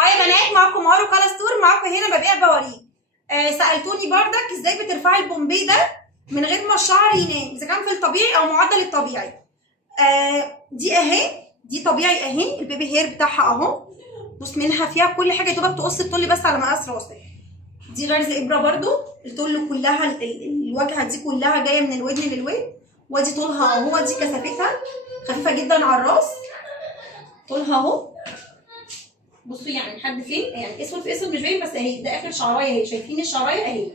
هاي يا بنات، معاكم مارو كالاستور، معاكم هنا ببيع بواريك. سالتوني بردك ازاي بترفعي البومبي ده من غير ما الشعر ينام، اذا كان في الطبيعي او معدل الطبيعي. دي اهي، دي طبيعي اهي، البيبي هير بتاعها اهو، بص منها فيها كل حاجه، دوبك تقص الطول بس على مقاس راسك. دي غرز ابره برضو، الطول كلها الواجهه دي كلها جايه من الودن للودن، وادي طولها اهو، دي كثافتها خفيفه جدا على الراس، طولها اهو بصوا يعني لحد فين، يعني اسود في اسود مش باين، بس اهي ده اخر شعرايه اهي، شايفين الشعرايه اهي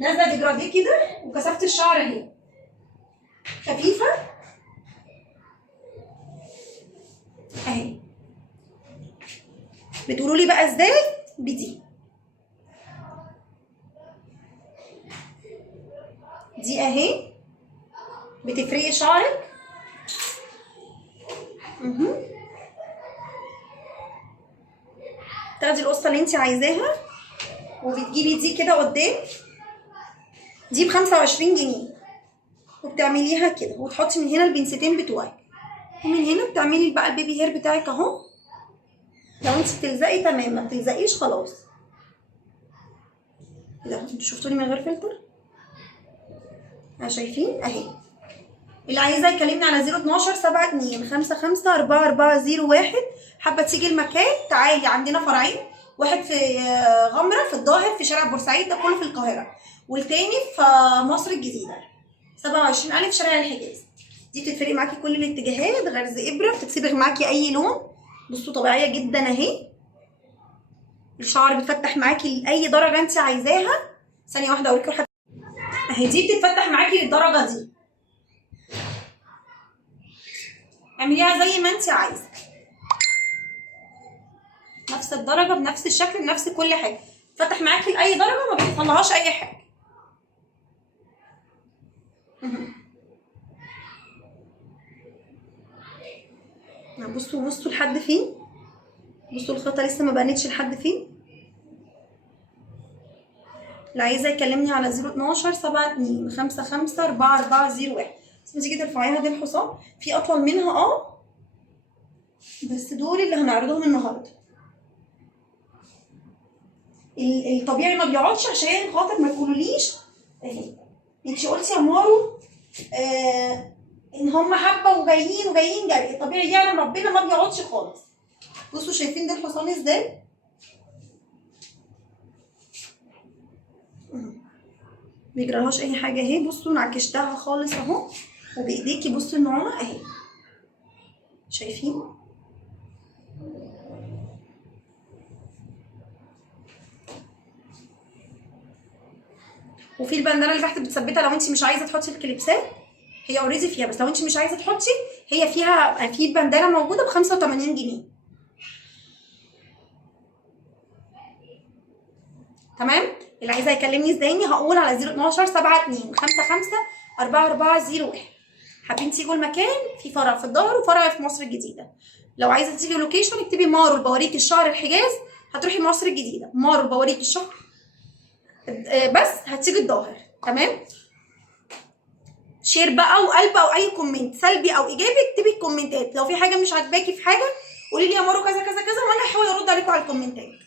نازله ديجراديه كده، وكثافه الشعر اهي خفيفه اهي. بتقولوا لي بقى ازاي؟ دي اهي بتفرقي شعرك تاخدي القصه اللي انت عايزاها وبتجيبي دي كده قدام، دي ب25 جنيه، وبتعمليها كده وتحطي من هنا البنستين بتوعك، ومن هنا بتعملي بقى البيبي هير بتاعك اهو. لو انت بتلزقي تمام، ما بتلزقيش خلاص كده. انتوا شفتوني من غير فلتر؟ شايفين اهي. اللي عايزه يكلمني على 012 72 55 4401. حابه تيجي المكان تعالي، عندنا فرعين، واحد في غمره في الظاهر في شارع بورسعيد، ده كله في القاهره، والتاني في مصر الجديده 27000 شارع الحجاز. دي بتتفرق معاكي كل الاتجاهات، غرز ابره بتتصبغ معاكي اي لون، بصوا طبيعيه جدا اهي. الشعر بيتفتح معاكي لاي درجه انت عايزاها. ثانيه واحده اوريكم اهي، دي بتتفتح معاكي للدرجه دي، اعمليها زي ما انت عايزه، نفس الدرجه بنفس الشكل بنفس كل حاجه، فتح معاكي لاي درجه، ما بيطلعهاش اي حاجه. بصوا لحد فين، بصوا الخطه لسه ما بانتش لحد فين. اللي عايزه يكلمني على 012 72 55 4401. بس تيجي ترفعيها دي الحصان، في اطول منها بس دول اللي هنعرضهم النهارده. الطبيعي ما بيقعدش، عشان خاطر ما تقولوليش اهي انتي قلتي يا مارو ان هم حبه وجايين جري. الطبيعي يعلم ربنا ما بيقعدش خالص. بصوا شايفين ده الحصان ازاي؟ ميجرالهاش اي حاجه اهي، بصوا نعكشتها خالص اهو، وبايديكي بصوا النعومه اهي، شايفين؟ وفي البندانه اللي تحت بتثبتها، لو انت مش عايزه تحطي الكليبسات هي اوريدي فيها، بس لو انت مش عايزه تحطي هي فيها، في بندانه موجوده ب85 جنيه. تمام؟ اللي عايزه يكلمني ازاي هقول على 012 72 55 4401. حابين تيجوا المكان، في فرع في الظهر وفرع في مصر الجديده. لو عايزه تيجي لوكيشن اكتبي مارو البواريك الشعر الحجاز، هتروحي مصر الجديده، مارو البواريك الشعر بس هتيجي الظاهر. تمام؟ شير بقى وقلب او اي كومنت سلبي او ايجابي، اكتبي الكومنتات. لو في حاجه مش عاجباكي في حاجه قولي لي يا مارو كذا كذا كذا، وانا هحاول ارد عليكم على الكومنتات.